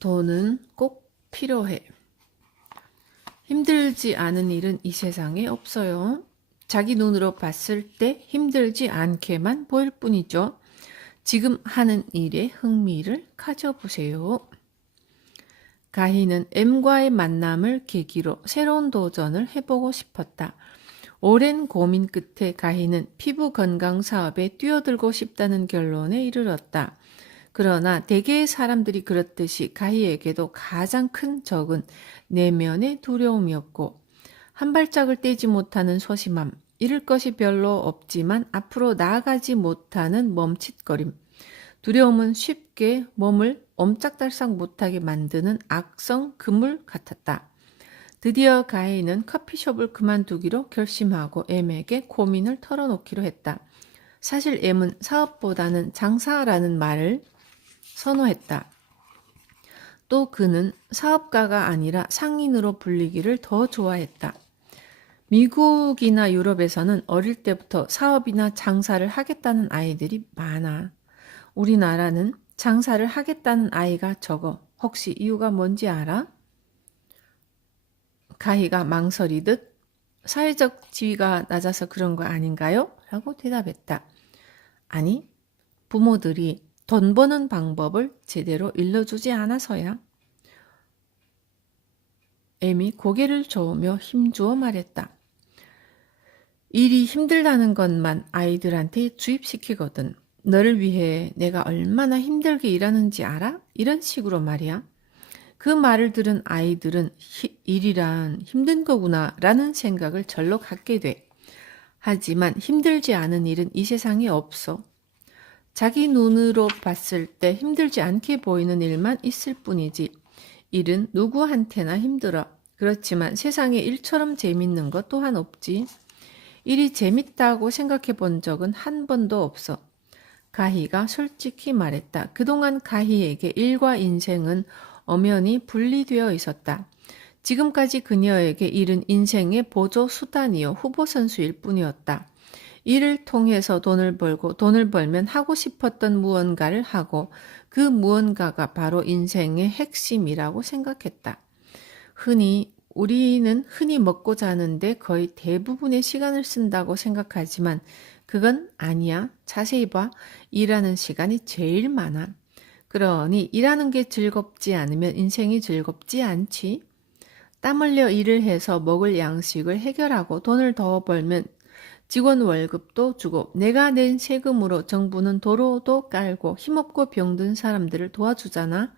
돈은 꼭 필요해. 힘들지 않은 일은 이 세상에 없어요. 자기 눈으로 봤을 때 힘들지 않게만 보일 뿐이죠. 지금 하는 일에 흥미를 가져보세요. 가희는 M과의 만남을 계기로 새로운 도전을 해보고 싶었다. 오랜 고민 끝에 가희는 피부 건강 사업에 뛰어들고 싶다는 결론에 이르렀다. 그러나 대개의 사람들이 그렇듯이 가희에게도 가장 큰 적은 내면의 두려움이었고 한 발짝을 떼지 못하는 소심함, 잃을 것이 별로 없지만 앞으로 나아가지 못하는 멈칫거림, 두려움은 쉽게 몸을 옴짝달싹 못하게 만드는 악성 그물 같았다. 드디어 가희는 커피숍을 그만두기로 결심하고 M에게 고민을 털어놓기로 했다. 사실 M은 사업보다는 장사라는 말을 선호했다. 또 그는 사업가가 아니라 상인으로 불리기를 더 좋아했다. 미국이나 유럽에서는 어릴 때부터 사업이나 장사를 하겠다는 아이들이 많아. 우리나라는 장사를 하겠다는 아이가 적어. 혹시 이유가 뭔지 알아? 가희가 망설이듯 사회적 지위가 낮아서 그런 거 아닌가요? 라고 대답했다. 아니, 부모들이 돈 버는 방법을 제대로 일러주지 않아서야. M이 고개를 저으며 힘주어 말했다. 일이 힘들다는 것만 아이들한테 주입시키거든. 너를 위해 내가 얼마나 힘들게 일하는지 알아? 이런 식으로 말이야. 그 말을 들은 아이들은 일이란 힘든 거구나 라는 생각을 절로 갖게 돼. 하지만 힘들지 않은 일은 이 세상에 없어. 자기 눈으로 봤을 때 힘들지 않게 보이는 일만 있을 뿐이지. 일은 누구한테나 힘들어. 그렇지만 세상에 일처럼 재밌는 것 또한 없지. 일이 재밌다고 생각해 본 적은 한 번도 없어. 가희가 솔직히 말했다. 그동안 가희에게 일과 인생은 엄연히 분리되어 있었다. 지금까지 그녀에게 일은 인생의 보조 수단이요 후보 선수일 뿐이었다. 일을 통해서 돈을 벌고 돈을 벌면 하고 싶었던 무언가를 하고 그 무언가가 바로 인생의 핵심이라고 생각했다. 우리는 흔히 먹고 자는데 거의 대부분의 시간을 쓴다고 생각하지만 그건 아니야. 자세히 봐. 일하는 시간이 제일 많아. 그러니 일하는 게 즐겁지 않으면 인생이 즐겁지 않지. 땀 흘려 일을 해서 먹을 양식을 해결하고 돈을 더 벌면 직원 월급도 주고 내가 낸 세금으로 정부는 도로도 깔고 힘없고 병든 사람들을 도와주잖아.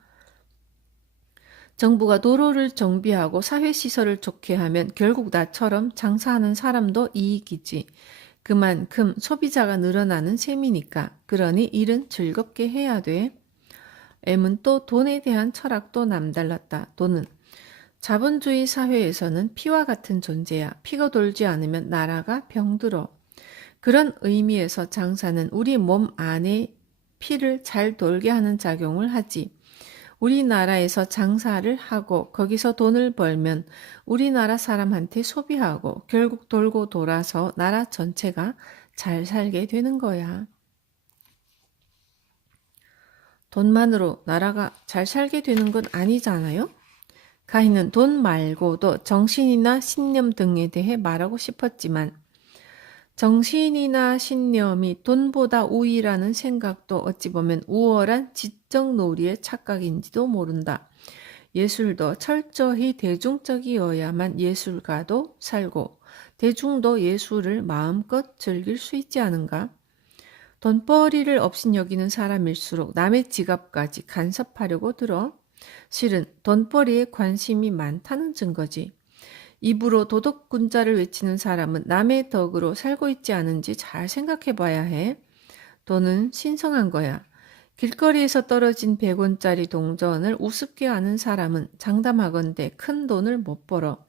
정부가 도로를 정비하고 사회시설을 좋게 하면 결국 나처럼 장사하는 사람도 이익이지. 그만큼 소비자가 늘어나는 셈이니까. 그러니 일은 즐겁게 해야 돼. M은 또 돈에 대한 철학도 남달랐다. 돈은 자본주의 사회에서는 피와 같은 존재야. 피가 돌지 않으면 나라가 병들어. 그런 의미에서 장사는 우리 몸 안에 피를 잘 돌게 하는 작용을 하지. 우리나라에서 장사를 하고 거기서 돈을 벌면 우리나라 사람한테 소비하고 결국 돌고 돌아서 나라 전체가 잘 살게 되는 거야. 돈만으로 나라가 잘 살게 되는 건 아니잖아요? 가희는 돈 말고도 정신이나 신념 등에 대해 말하고 싶었지만 정신이나 신념이 돈보다 우위라는 생각도 어찌 보면 우월한 지적 놀이의 착각인지도 모른다. 예술도 철저히 대중적이어야만 예술가도 살고 대중도 예술을 마음껏 즐길 수 있지 않은가? 돈벌이를 업신여기는 사람일수록 남의 지갑까지 간섭하려고 들어. 실은 돈벌이에 관심이 많다는 증거지. 입으로 도덕군자를 외치는 사람은 남의 덕으로 살고 있지 않은지 잘 생각해 봐야 해. 돈은 신성한 거야. 길거리에서 떨어진 100원짜리 동전을 우습게 아는 사람은 장담하건대 큰 돈을 못 벌어.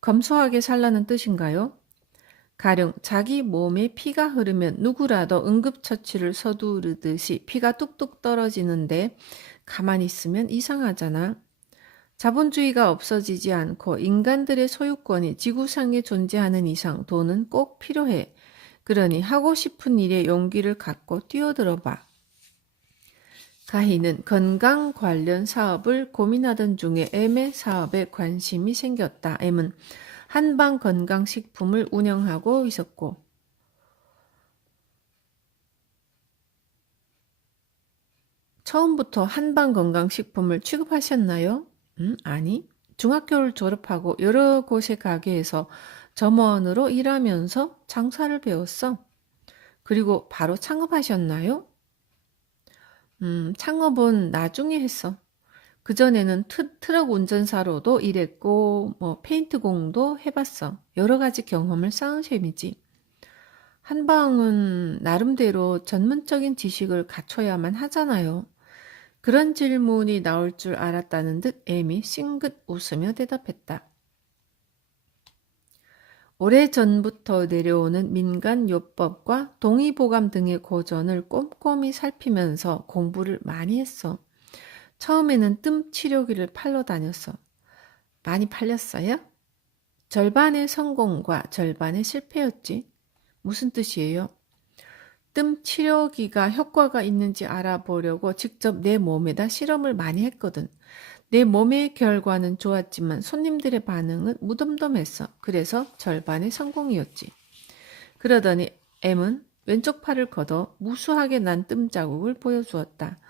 검소하게 살라는 뜻인가요? 가령 자기 몸에 피가 흐르면 누구라도 응급처치를 서두르듯이 피가 뚝뚝 떨어지는데 가만히 있으면 이상하잖아. 자본주의가 없어지지 않고 인간들의 소유권이 지구상에 존재하는 이상 돈은 꼭 필요해. 그러니 하고 싶은 일에 용기를 갖고 뛰어들어 봐. 가희는 건강 관련 사업을 고민하던 중에 M의 사업에 관심이 생겼다. M은 한방 건강식품을 운영하고 있었고, 처음부터 한방 건강식품을 취급하셨나요? 아니. 중학교를 졸업하고 여러 곳의 가게에서 점원으로 일하면서 장사를 배웠어. 그리고 바로 창업하셨나요? 창업은 나중에 했어. 그전에는 트럭 운전사로도 일했고, 페인트 공도 해봤어. 여러 가지 경험을 쌓은 셈이지. 한방은 나름대로 전문적인 지식을 갖춰야만 하잖아요. 그런 질문이 나올 줄 알았다는 듯 애미 싱긋 웃으며 대답했다. 오래전부터 내려오는 민간요법과 동의보감 등의 고전을 꼼꼼히 살피면서 공부를 많이 했어. 처음에는 뜸 치료기를 팔러 다녔어. 많이 팔렸어요? 절반의 성공과 절반의 실패였지. 무슨 뜻이에요? 뜸 치료기가 효과가 있는지 알아보려고 직접 내 몸에다 실험을 많이 했거든. 내 몸의 결과는 좋았지만 손님들의 반응은 무덤덤했어. 그래서 절반의 성공이었지. 그러더니 M은 왼쪽 팔을 걷어 무수하게 난 뜸 자국을 보여주었다.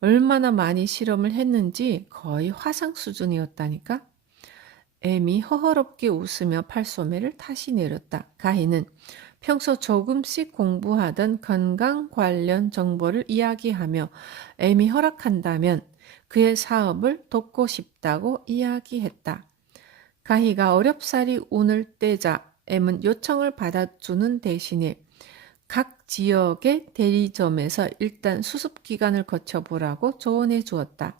얼마나 많이 실험을 했는지 거의 화상 수준이었다니까. M이 허허럽게 웃으며 팔소매를 다시 내렸다. 가희는 평소 조금씩 공부하던 건강 관련 정보를 이야기하며 M이 허락한다면 그의 사업을 돕고 싶다고 이야기했다. 가희가 어렵사리 운을 떼자 M은 요청을 받아주는 대신에 각 지역의 대리점에서 일단 수습기간을 거쳐보라고 조언해 주었다.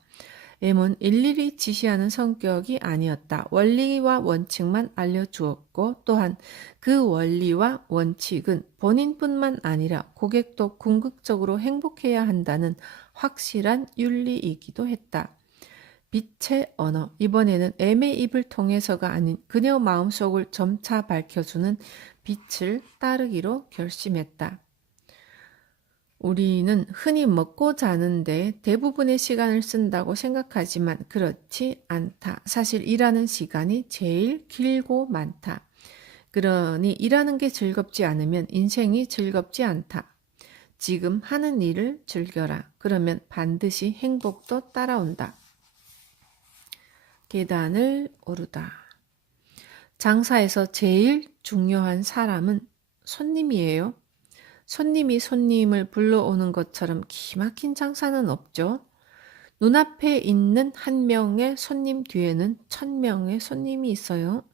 M은 일일이 지시하는 성격이 아니었다. 원리와 원칙만 알려주었고 또한 그 원리와 원칙은 본인뿐만 아니라 고객도 궁극적으로 행복해야 한다는 확실한 윤리이기도 했다. 빛의 언어. 이번에는 M의 입을 통해서가 아닌 그녀 마음속을 점차 밝혀주는 빛을 따르기로 결심했다. 우리는 흔히 먹고 자는데 대부분의 시간을 쓴다고 생각하지만 그렇지 않다. 사실 일하는 시간이 제일 길고 많다. 그러니 일하는 게 즐겁지 않으면 인생이 즐겁지 않다. 지금 하는 일을 즐겨라. 그러면 반드시 행복도 따라온다. 계단을 오르다. 장사에서 제일 중요한 사람은 손님이에요. 손님이 손님을 불러오는 것처럼 기막힌 장사는 없죠. 눈앞에 있는 한 명의 손님 뒤에는 1000명의 손님이 있어요.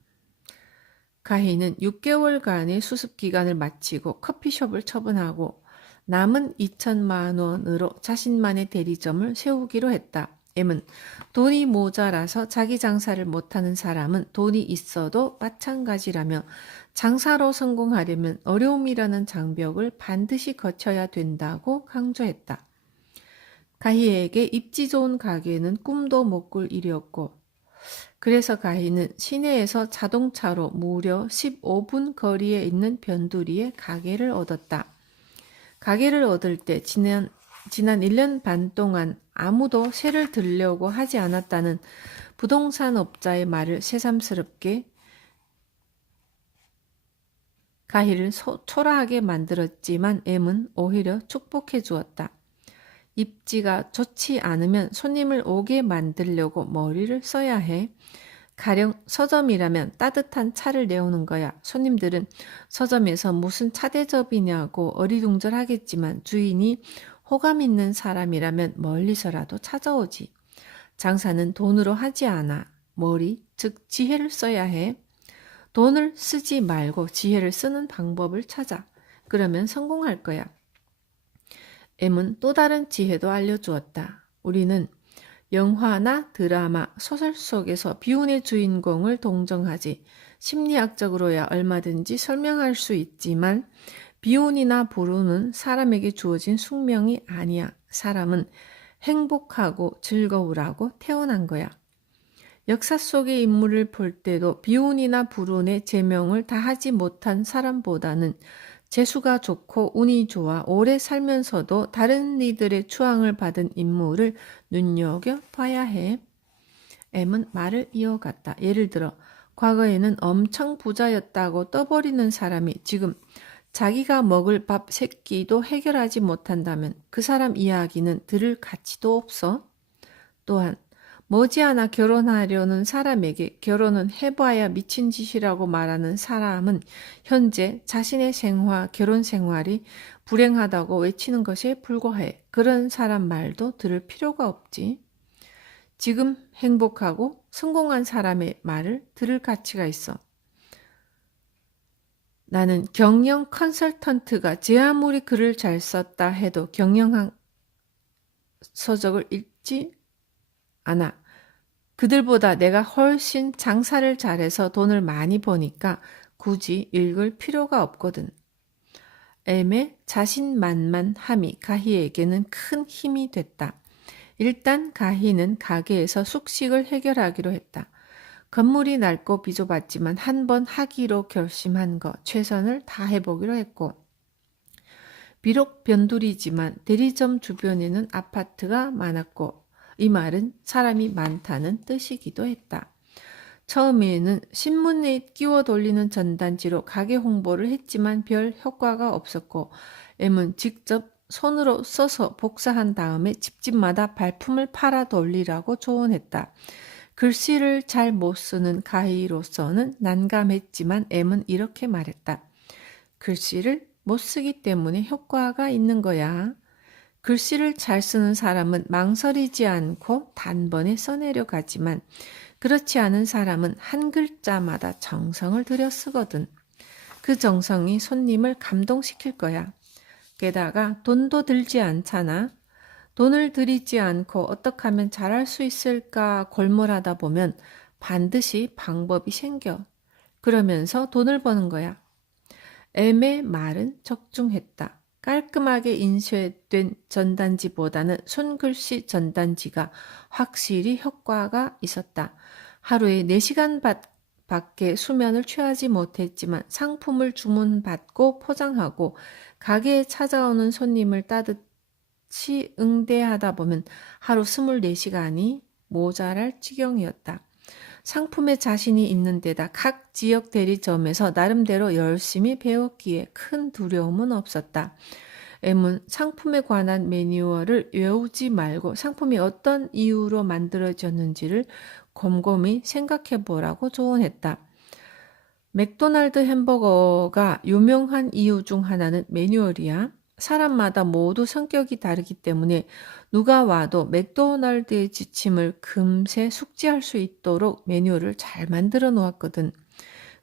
가희는 6개월간의 수습기간을 마치고 커피숍을 처분하고 남은 2천만 원으로 자신만의 대리점을 세우기로 했다. M은 돈이 모자라서 자기 장사를 못하는 사람은 돈이 있어도 마찬가지라며 장사로 성공하려면 어려움이라는 장벽을 반드시 거쳐야 된다고 강조했다. 가희에게 입지 좋은 가게는 꿈도 못 꿀 일이었고 그래서 가희는 시내에서 자동차로 무려 15분 거리에 있는 변두리에 가게를 얻었다. 가게를 얻을 때 지난 1년 반 동안 아무도 세를 들려고 하지 않았다는 부동산 업자의 말을 새삼스럽게 가희를 초라하게 만들었지만 M은 오히려 축복해 주었다. 입지가 좋지 않으면 손님을 오게 만들려고 머리를 써야 해. 가령 서점이라면 따뜻한 차를 내오는 거야. 손님들은 서점에서 무슨 차 대접이냐고 어리둥절하겠지만 주인이 호감 있는 사람이라면 멀리서라도 찾아오지. 장사는 돈으로 하지 않아. 머리, 즉 지혜를 써야 해. 돈을 쓰지 말고 지혜를 쓰는 방법을 찾아. 그러면 성공할 거야. M은 또 다른 지혜도 알려주었다. 우리는 영화나 드라마, 소설 속에서 비운의 주인공을 동정하지. 심리학적으로야 얼마든지 설명할 수 있지만 비운이나 불운은 사람에게 주어진 숙명이 아니야. 사람은 행복하고 즐거우라고 태어난 거야. 역사 속의 인물을 볼 때도 비운이나 불운의 제명을 다 하지 못한 사람보다는 재수가 좋고 운이 좋아 오래 살면서도 다른 이들의 추앙을 받은 인물을 눈여겨봐야 해. M은 말을 이어갔다. 예를 들어 과거에는 엄청 부자였다고 떠버리는 사람이 지금 자기가 먹을 밥 3끼도 해결하지 못한다면 그 사람 이야기는 들을 가치도 없어. 또한 머지않아 결혼하려는 사람에게 결혼은 해봐야 미친 짓이라고 말하는 사람은 현재 자신의 결혼 생활이 불행하다고 외치는 것에 불과해. 그런 사람 말도 들을 필요가 없지. 지금 행복하고 성공한 사람의 말을 들을 가치가 있어. 나는 경영 컨설턴트가 제 아무리 글을 잘 썼다 해도 경영학 서적을 읽지 않아. 그들보다 내가 훨씬 장사를 잘해서 돈을 많이 버니까 굳이 읽을 필요가 없거든. M의 자신만만함이 가희에게는 큰 힘이 됐다. 일단 가희는 가게에서 숙식을 해결하기로 했다. 건물이 낡고 비좁았지만 한번 하기로 결심한 거 최선을 다해보기로 했고, 비록 변두리지만 대리점 주변에는 아파트가 많았고 이 말은 사람이 많다는 뜻이기도 했다. 처음에는 신문에 끼워 돌리는 전단지로 가게 홍보를 했지만 별 효과가 없었고 M은 직접 손으로 써서 복사한 다음에 집집마다 발품을 팔아 돌리라고 조언했다. 글씨를 잘 못 쓰는 가희로서는 난감했지만 M은 이렇게 말했다. 글씨를 못 쓰기 때문에 효과가 있는 거야. 글씨를 잘 쓰는 사람은 망설이지 않고 단번에 써내려 가지만 그렇지 않은 사람은 한 글자마다 정성을 들여 쓰거든. 그 정성이 손님을 감동시킬 거야. 게다가 돈도 들지 않잖아. 돈을 들이지 않고 어떻게 하면 잘할 수 있을까 골몰하다 보면 반드시 방법이 생겨. 그러면서 돈을 버는 거야. M의 말은 적중했다. 깔끔하게 인쇄된 전단지보다는 손글씨 전단지가 확실히 효과가 있었다. 하루에 4시간 밖에 수면을 취하지 못했지만 상품을 주문받고 포장하고 가게에 찾아오는 손님을 따뜻이 응대하다 보면 하루 24시간이 모자랄 지경이었다. 상품에 자신이 있는 데다 각 지역 대리점에서 나름대로 열심히 배웠기에 큰 두려움은 없었다. M은 상품에 관한 매뉴얼을 외우지 말고 상품이 어떤 이유로 만들어졌는지를 곰곰이 생각해 보라고 조언했다. 맥도날드 햄버거가 유명한 이유 중 하나는 매뉴얼이야. 사람마다 모두 성격이 다르기 때문에 누가 와도 맥도날드의 지침을 금세 숙지할 수 있도록 매뉴얼을 잘 만들어 놓았거든.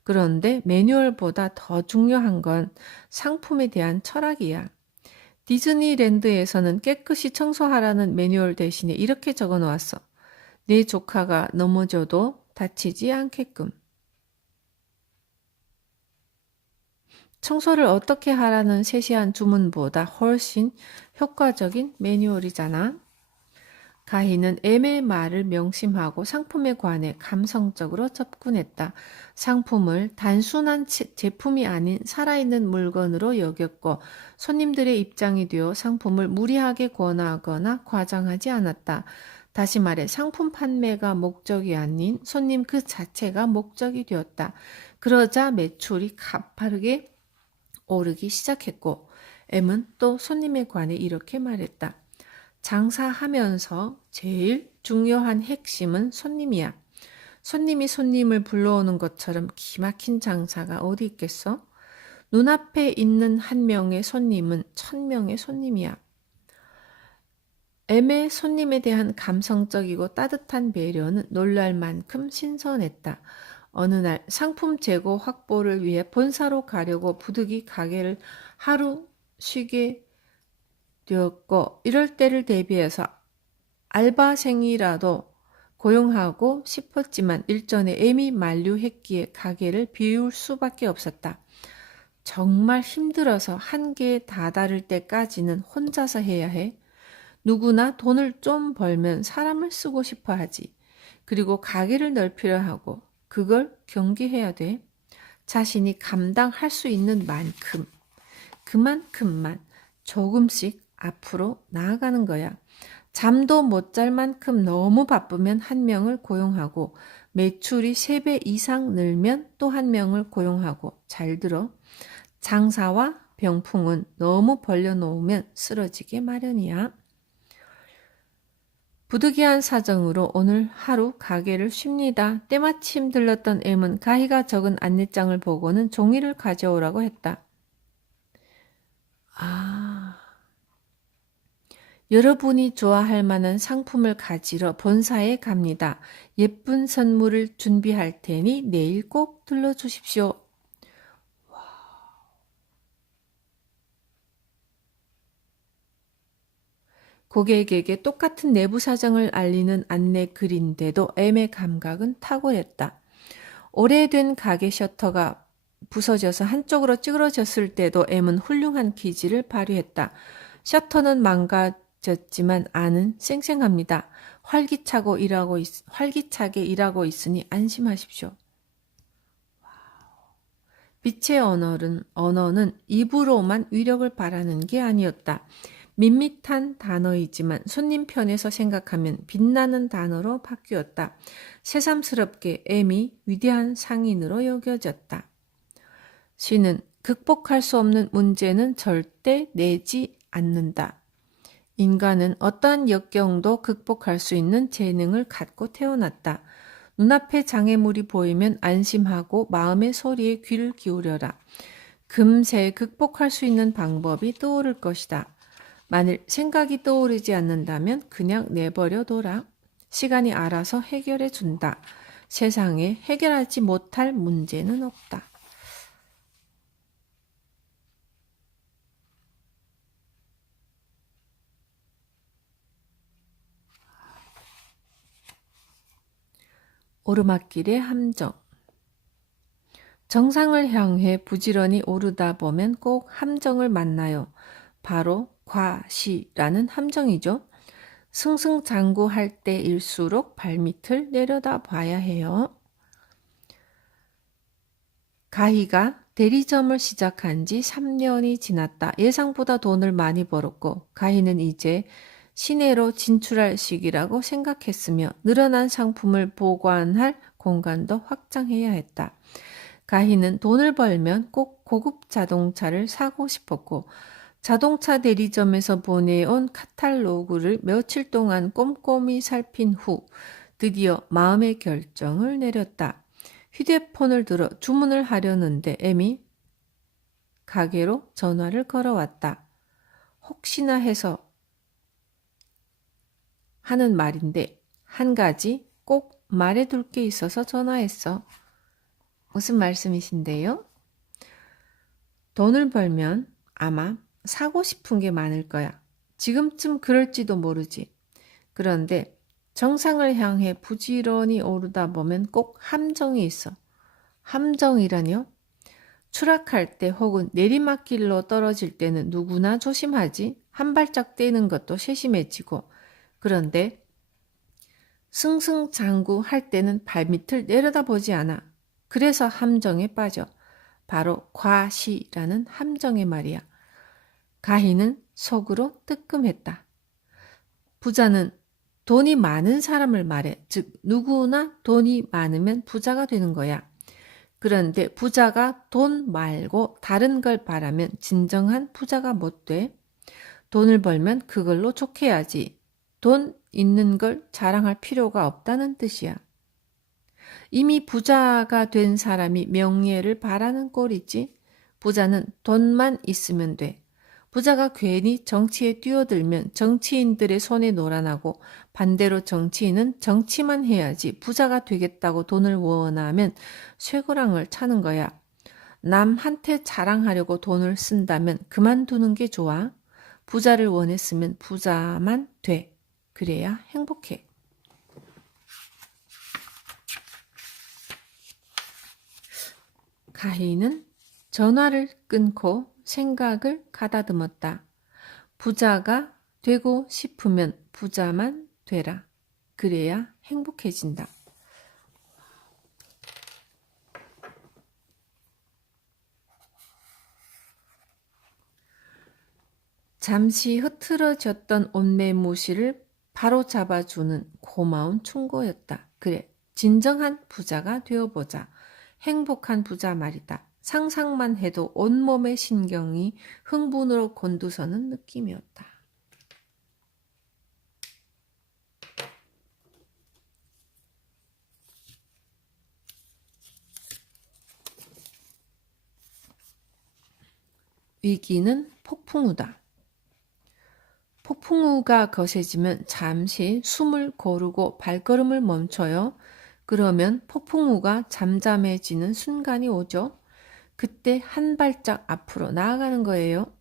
그런데 매뉴얼보다 더 중요한 건 상품에 대한 철학이야. 디즈니랜드에서는 깨끗이 청소하라는 매뉴얼 대신에 이렇게 적어 놓았어. 내 조카가 넘어져도 다치지 않게끔. 청소를 어떻게 하라는 세세한 주문보다 훨씬 효과적인 매뉴얼이잖아. 가희는 M의 말을 명심하고 상품에 관해 감성적으로 접근했다. 상품을 단순한 제품이 아닌 살아있는 물건으로 여겼고 손님들의 입장이 되어 상품을 무리하게 권하거나 과장하지 않았다. 다시 말해 상품 판매가 목적이 아닌 손님 그 자체가 목적이 되었다. 그러자 매출이 가파르게 오르기 시작했고 M은 또 손님에 관해 이렇게 말했다. 장사하면서 제일 중요한 핵심은 손님이야. 손님이 손님을 불러오는 것처럼 기막힌 장사가 어디 있겠어? 눈앞에 있는 한 명의 손님은 1000명의 손님이야. M의 손님에 대한 감성적이고 따뜻한 배려는 놀랄 만큼 신선했다. 어느 날 상품 재고 확보를 위해 본사로 가려고 부득이 가게를 하루 쉬게 되었고 이럴 때를 대비해서 알바생이라도 고용하고 싶었지만 일전에 M이 만류했기에 가게를 비울 수밖에 없었다. 정말 힘들어서 한계에 다다를 때까지는 혼자서 해야 해. 누구나 돈을 좀 벌면 사람을 쓰고 싶어 하지. 그리고 가게를 넓히려 하고 그걸 경계해야 돼. 자신이 감당할 수 있는 만큼. 그만큼만 조금씩 앞으로 나아가는 거야. 잠도 못 잘 만큼 너무 바쁘면 한 명을 고용하고 매출이 3배 이상 늘면 또 한 명을 고용하고 잘 들어. 장사와 병풍은 너무 벌려놓으면 쓰러지게 마련이야. 부득이한 사정으로 오늘 하루 가게를 쉽니다. 때마침 들렀던 M은 가희가 적은 안내장을 보고는 종이를 가져오라고 했다. 여러분이 좋아할 만한 상품을 가지러 본사에 갑니다. 예쁜 선물을 준비할 테니 내일 꼭 들러주십시오. 고객에게 똑같은 내부 사정을 알리는 안내 글인데도 M의 감각은 탁월했다. 오래된 가게 셔터가 부서져서 한쪽으로 찌그러졌을 때도 M은 훌륭한 기지를 발휘했다. 셔터는 망가졌지만 안은 쌩쌩합니다. 활기차게 일하고 있으니 안심하십시오. 빛의 언어는 입으로만 위력을 바라는 게 아니었다. 밋밋한 단어이지만 손님 편에서 생각하면 빛나는 단어로 바뀌었다. 새삼스럽게 M이 위대한 상인으로 여겨졌다. 시는 극복할 수 없는 문제는 절대 내지 않는다. 인간은 어떠한 역경도 극복할 수 있는 재능을 갖고 태어났다. 눈앞에 장애물이 보이면 안심하고 마음의 소리에 귀를 기울여라. 금세 극복할 수 있는 방법이 떠오를 것이다. 만일 생각이 떠오르지 않는다면 그냥 내버려 둬라. 시간이 알아서 해결해 준다. 세상에 해결하지 못할 문제는 없다. 오르막길의 함정. 정상을 향해 부지런히 오르다 보면 꼭 함정을 만나요. 바로 과시라는 함정이죠. 승승장구할 때일수록 발밑을 내려다 봐야 해요. 가희가 대리점을 시작한 지 3년이 지났다. 예상보다 돈을 많이 벌었고 가희는 이제 시내로 진출할 시기라고 생각했으며 늘어난 상품을 보관할 공간도 확장해야 했다. 가희는 돈을 벌면 꼭 고급 자동차를 사고 싶었고 자동차 대리점에서 보내온 카탈로그를 며칠 동안 꼼꼼히 살핀 후 드디어 마음의 결정을 내렸다. 휴대폰을 들어 주문을 하려는데 M이 가게로 전화를 걸어왔다. 혹시나 해서 하는 말인데 한 가지 꼭 말해둘 게 있어서 전화했어. 무슨 말씀이신데요? 돈을 벌면 아마 사고 싶은 게 많을 거야. 지금쯤 그럴지도 모르지. 그런데 정상을 향해 부지런히 오르다 보면 꼭 함정이 있어. 함정이라뇨? 추락할 때 혹은 내리막길로 떨어질 때는 누구나 조심하지. 한 발짝 떼는 것도 세심해지고. 그런데 승승장구할 때는 발밑을 내려다보지 않아. 그래서 함정에 빠져. 바로 과시라는 함정의 말이야. 가희는 속으로 뜨끔했다. 부자는 돈이 많은 사람을 말해. 즉 누구나 돈이 많으면 부자가 되는 거야. 그런데 부자가 돈 말고 다른 걸 바라면 진정한 부자가 못 돼. 돈을 벌면 그걸로 족해야지. 돈 있는 걸 자랑할 필요가 없다는 뜻이야. 이미 부자가 된 사람이 명예를 바라는 꼴이지. 부자는 돈만 있으면 돼. 부자가 괜히 정치에 뛰어들면 정치인들의 손에 노란하고 반대로 정치인은 정치만 해야지 부자가 되겠다고 돈을 원하면 쇠고랑을 차는 거야. 남한테 자랑하려고 돈을 쓴다면 그만두는 게 좋아. 부자를 원했으면 부자만 돼. 그래야 행복해. 가희는 전화를 끊고 생각을 가다듬었다. 부자가 되고 싶으면 부자만 되라. 그래야 행복해진다. 잠시 흐트러졌던 옷매무시를 바로 잡아주는 고마운 충고였다. 그래, 진정한 부자가 되어보자. 행복한 부자 말이다. 상상만 해도 온몸의 신경이 흥분으로 곤두서는 느낌이었다. 위기는 폭풍우다. 폭풍우가 거세지면 잠시 숨을 고르고 발걸음을 멈춰요. 그러면 폭풍우가 잠잠해지는 순간이 오죠. 그때 한 발짝 앞으로 나아가는 거예요.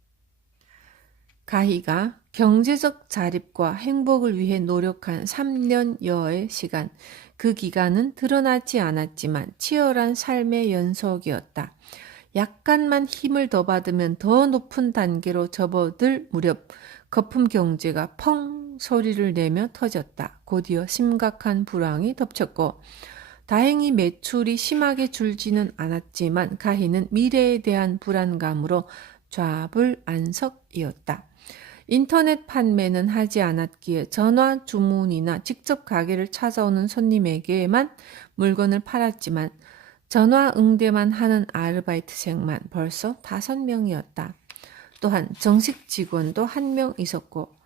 가희가 경제적 자립과 행복을 위해 노력한 3년여의 시간, 그 기간은 드러나지 않았지만 치열한 삶의 연속이었다. 약간만 힘을 더 받으면 더 높은 단계로 접어들 무렵 거품 경제가 펑 소리를 내며 터졌다. 곧이어 심각한 불황이 덮쳤고 다행히 매출이 심하게 줄지는 않았지만 가희는 미래에 대한 불안감으로 좌불안석이었다. 인터넷 판매는 하지 않았기에 전화 주문이나 직접 가게를 찾아오는 손님에게만 물건을 팔았지만 전화 응대만 하는 아르바이트생만 벌써 5명이었다. 또한 정식 직원도 1명 있었고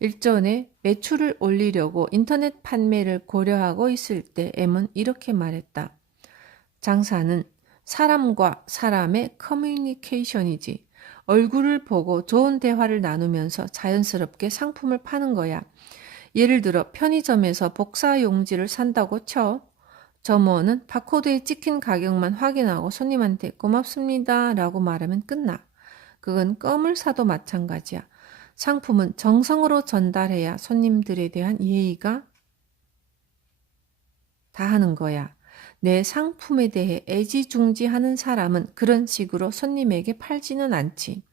일전에 매출을 올리려고 인터넷 판매를 고려하고 있을 때 M은 이렇게 말했다. 장사는 사람과 사람의 커뮤니케이션이지. 얼굴을 보고 좋은 대화를 나누면서 자연스럽게 상품을 파는 거야. 예를 들어 편의점에서 복사용지를 산다고 쳐. 점원은 바코드에 찍힌 가격만 확인하고 손님한테 고맙습니다 라고 말하면 끝나. 그건 껌을 사도 마찬가지야. 상품은 정성으로 전달해야 손님들에 대한 예의가 다하는 거야. 내 상품에 대해 애지중지하는 사람은 그런 식으로 손님에게 팔지는 않지.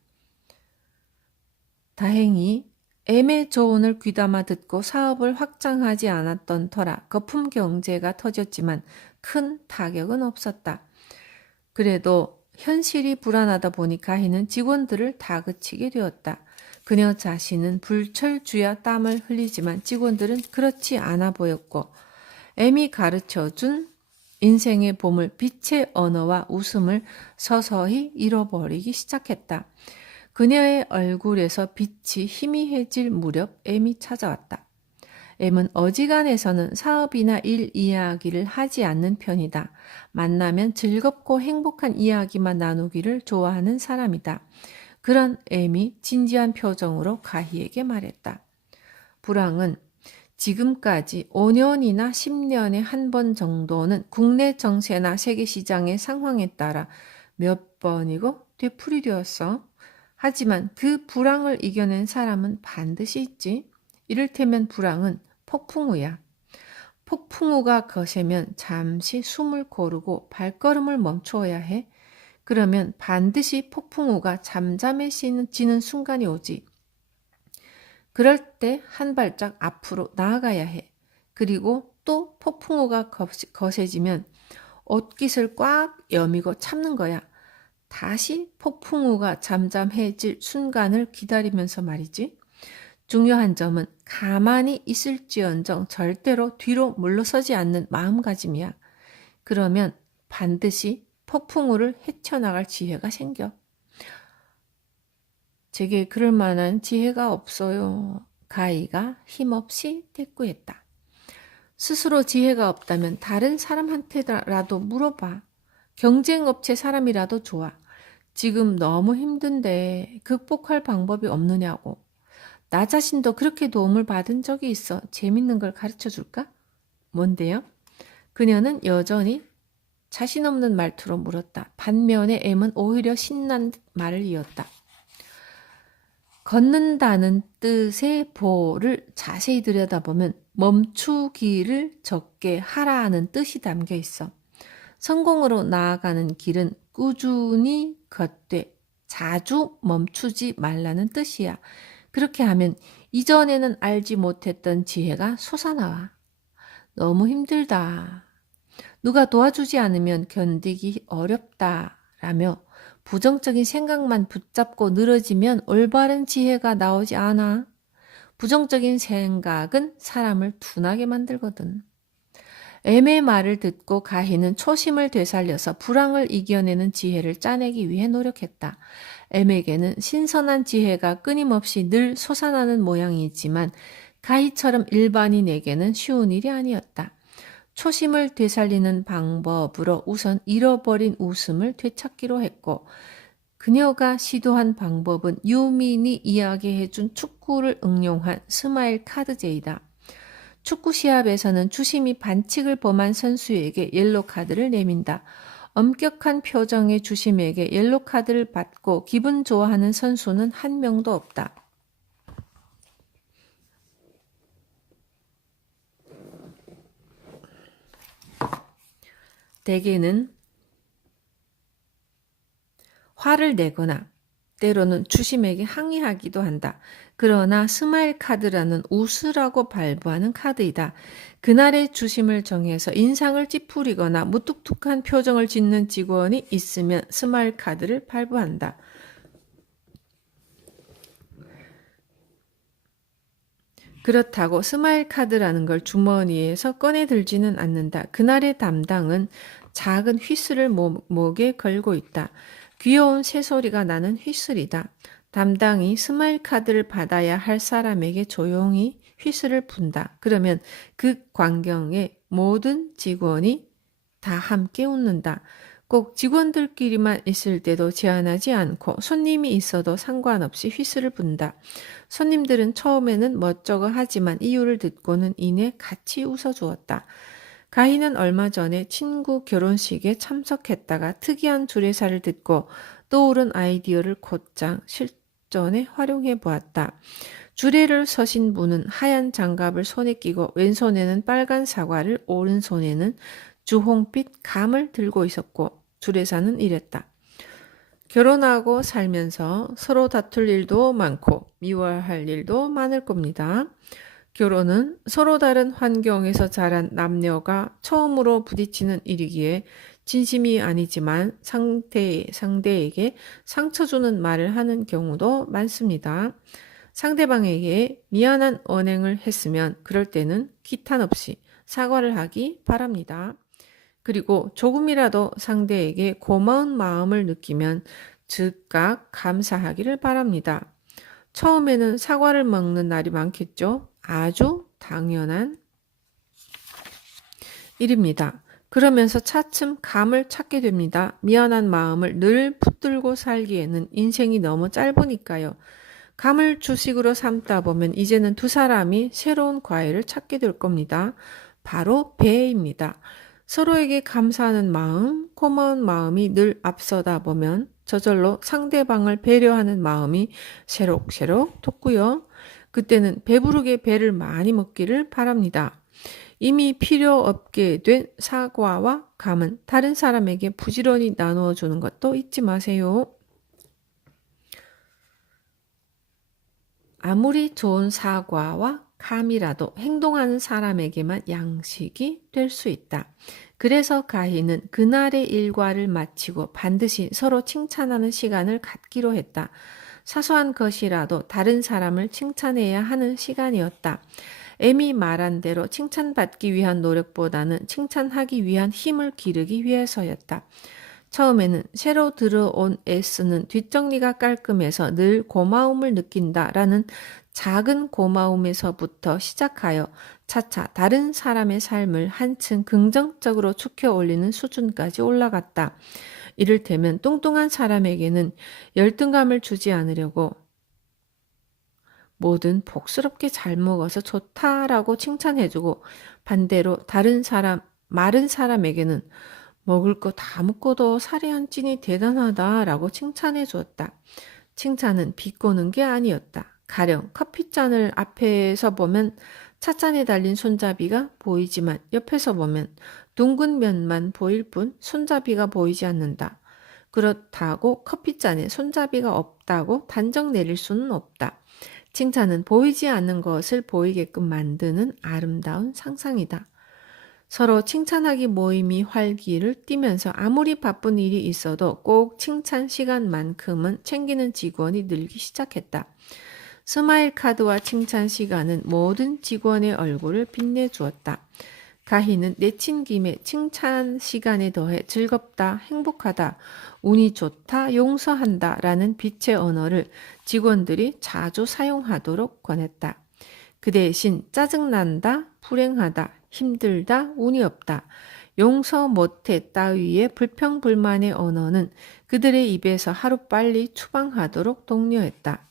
다행히 M의 조언을 귀담아 듣고 사업을 확장하지 않았던 터라 거품 경제가 터졌지만 큰 타격은 없었다. 그래도 현실이 불안하다 보니 가희는 직원들을 다그치게 되었다. 그녀 자신은 불철주야 땀을 흘리지만 직원들은 그렇지 않아 보였고 M이 가르쳐준 인생의 보물 빛의 언어와 웃음을 서서히 잃어버리기 시작했다. 그녀의 얼굴에서 빛이 희미해질 무렵 M이 찾아왔다. M은 어지간해서는 사업이나 일 이야기를 하지 않는 편이다. 만나면 즐겁고 행복한 이야기만 나누기를 좋아하는 사람이다. 그런 M이 진지한 표정으로 가희에게 말했다. 불황은 지금까지 5년이나 10년에 한 번 정도는 국내 정세나 세계 시장의 상황에 따라 몇 번이고 되풀이되었어. 하지만 그 불황을 이겨낸 사람은 반드시 있지. 이를테면 불황은 폭풍우야. 폭풍우가 거세면 잠시 숨을 고르고 발걸음을 멈추어야 해. 그러면 반드시 폭풍우가 잠잠해지는 순간이 오지. 그럴 때 한 발짝 앞으로 나아가야 해. 그리고 또 폭풍우가 거세지면 옷깃을 꽉 여미고 참는 거야. 다시 폭풍우가 잠잠해질 순간을 기다리면서 말이지. 중요한 점은 가만히 있을지언정 절대로 뒤로 물러서지 않는 마음가짐이야. 그러면 반드시 폭풍우를 헤쳐나갈 지혜가 생겨. 제게 그럴 만한 지혜가 없어요. 가희가 힘없이 대꾸했다. 스스로 지혜가 없다면 다른 사람한테라도 물어봐. 경쟁업체 사람이라도 좋아. 지금 너무 힘든데 극복할 방법이 없느냐고. 나 자신도 그렇게 도움을 받은 적이 있어. 재밌는 걸 가르쳐 줄까? 뭔데요? 그녀는 여전히 자신 없는 말투로 물었다. 반면에 M은 오히려 신난 말을 이었다. 걷는다는 뜻의 보를 자세히 들여다보면 멈추기를 적게 하라는 뜻이 담겨 있어. 성공으로 나아가는 길은 꾸준히 걷되 자주 멈추지 말라는 뜻이야. 그렇게 하면 이전에는 알지 못했던 지혜가 솟아나와. 너무 힘들다. 누가 도와주지 않으면 견디기 어렵다라며 부정적인 생각만 붙잡고 늘어지면 올바른 지혜가 나오지 않아. 부정적인 생각은 사람을 둔하게 만들거든. 애의 말을 듣고 가희는 초심을 되살려서 불황을 이겨내는 지혜를 짜내기 위해 노력했다. 엠에게는 신선한 지혜가 끊임없이 늘 솟아나는 모양이지만 가희처럼 일반인에게는 쉬운 일이 아니었다. 초심을 되살리는 방법으로 우선 잃어버린 웃음을 되찾기로 했고, 그녀가 시도한 방법은 유민이 이야기해준 축구를 응용한 스마일 카드제이다. 축구 시합에서는 주심이 반칙을 범한 선수에게 옐로 카드를 내민다. 엄격한 표정의 주심에게 옐로 카드를 받고 기분 좋아하는 선수는 한 명도 없다. 대개는 화를 내거나 때로는 주심에게 항의하기도 한다. 그러나 스마일 카드라는 웃으라고 발부하는 카드이다. 그날의 주심을 정해서 인상을 찌푸리거나 무뚝뚝한 표정을 짓는 직원이 있으면 스마일 카드를 발부한다. 그렇다고 스마일 카드라는 걸 주머니에서 꺼내 들지는 않는다. 그날의 담당은 작은 휘슬을 목에 걸고 있다. 귀여운 새소리가 나는 휘슬이다. 담당이 스마일 카드를 받아야 할 사람에게 조용히 휘슬을 분다. 그러면 그 광경에 모든 직원이 다 함께 웃는다. 꼭 직원들끼리만 있을 때도 제한하지 않고 손님이 있어도 상관없이 휘슬을 분다. 손님들은 처음에는 멋쩍어 하지만 이유를 듣고는 이내 같이 웃어주었다. 가희는 얼마 전에 친구 결혼식에 참석했다가 특이한 주례사를 듣고 떠오른 아이디어를 곧장 실전에 활용해 보았다. 주례를 서신 분은 하얀 장갑을 손에 끼고 왼손에는 빨간 사과를, 오른손에는 주홍빛 감을 들고 있었고 주례사는 이랬다. 결혼하고 살면서 서로 다툴 일도 많고 미워할 일도 많을 겁니다. 결혼은 서로 다른 환경에서 자란 남녀가 처음으로 부딪히는 일이기에 진심이 아니지만 상대에게 상처 주는 말을 하는 경우도 많습니다. 상대방에게 미안한 언행을 했으면 그럴 때는 기탄 없이 사과를 하기 바랍니다. 그리고 조금이라도 상대에게 고마운 마음을 느끼면 즉각 감사하기를 바랍니다. 처음에는 사과를 먹는 날이 많겠죠? 아주 당연한 일입니다. 그러면서 차츰 감을 찾게 됩니다. 미안한 마음을 늘 붙들고 살기에는 인생이 너무 짧으니까요. 감을 주식으로 삼다 보면 이제는 두 사람이 새로운 과일을 찾게 될 겁니다. 바로 배입니다. 서로에게 감사하는 마음, 고마운 마음이 늘 앞서다 보면 저절로 상대방을 배려하는 마음이 새록새록 돋고요. 그때는 배부르게 배를 많이 먹기를 바랍니다. 이미 필요 없게 된 사과와 감은 다른 사람에게 부지런히 나누어 주는 것도 잊지 마세요. 아무리 좋은 사과와 감이라도 행동하는 사람에게만 양식이 될 수 있다. 그래서 가희는 그날의 일과를 마치고 반드시 서로 칭찬하는 시간을 갖기로 했다. 사소한 것이라도 다른 사람을 칭찬해야 하는 시간이었다. 엠이 말한 대로 칭찬받기 위한 노력보다는 칭찬하기 위한 힘을 기르기 위해서였다. 처음에는 새로 들어온 S는 뒷정리가 깔끔해서 늘 고마움을 느낀다라는 작은 고마움에서부터 시작하여 차차 다른 사람의 삶을 한층 긍정적으로 축혀 올리는 수준까지 올라갔다. 이를테면 뚱뚱한 사람에게는 열등감을 주지 않으려고 뭐든 복스럽게 잘 먹어서 좋다라고 칭찬해주고, 반대로 마른 사람에게는 먹을 거 다 먹고도 살이 안 찌니 대단하다라고 칭찬해 주었다. 칭찬은 비꼬는 게 아니었다. 가령 커피잔을 앞에서 보면 찻잔에 달린 손잡이가 보이지만 옆에서 보면 둥근 면만 보일 뿐 손잡이가 보이지 않는다. 그렇다고 커피잔에 손잡이가 없다고 단정 내릴 수는 없다. 칭찬은 보이지 않는 것을 보이게끔 만드는 아름다운 상상이다. 서로 칭찬하기 모임이 활기를 띠면서 아무리 바쁜 일이 있어도 꼭 칭찬 시간만큼은 챙기는 직원이 늘기 시작했다. 스마일 카드와 칭찬 시간은 모든 직원의 얼굴을 빛내주었다. 가희는 내친 김에 칭찬 시간에 더해 즐겁다, 행복하다, 운이 좋다, 용서한다 라는 빛의 언어를 직원들이 자주 사용하도록 권했다. 그 대신 짜증난다, 불행하다, 힘들다, 운이 없다, 용서 못해 따위의 불평불만의 언어는 그들의 입에서 하루빨리 추방하도록 독려했다.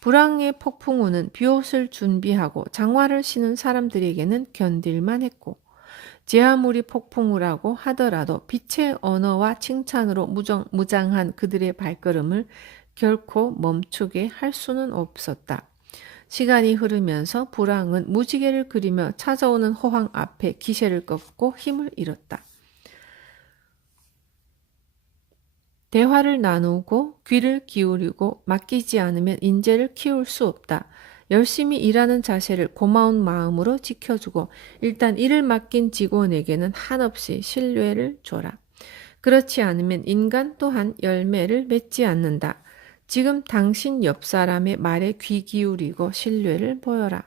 불황의 폭풍우는 비옷을 준비하고 장화를 신은 사람들에게는 견딜만 했고, 제아무리 폭풍우라고 하더라도 빛의 언어와 칭찬으로 무장한 그들의 발걸음을 결코 멈추게 할 수는 없었다. 시간이 흐르면서 불황은 무지개를 그리며 찾아오는 호황 앞에 기세를 꺾고 힘을 잃었다. 대화를 나누고 귀를 기울이고 맡기지 않으면 인재를 키울 수 없다. 열심히 일하는 자세를 고마운 마음으로 지켜주고 일단 일을 맡긴 직원에게는 한없이 신뢰를 줘라. 그렇지 않으면 인간 또한 열매를 맺지 않는다. 지금 당신 옆 사람의 말에 귀 기울이고 신뢰를 보여라.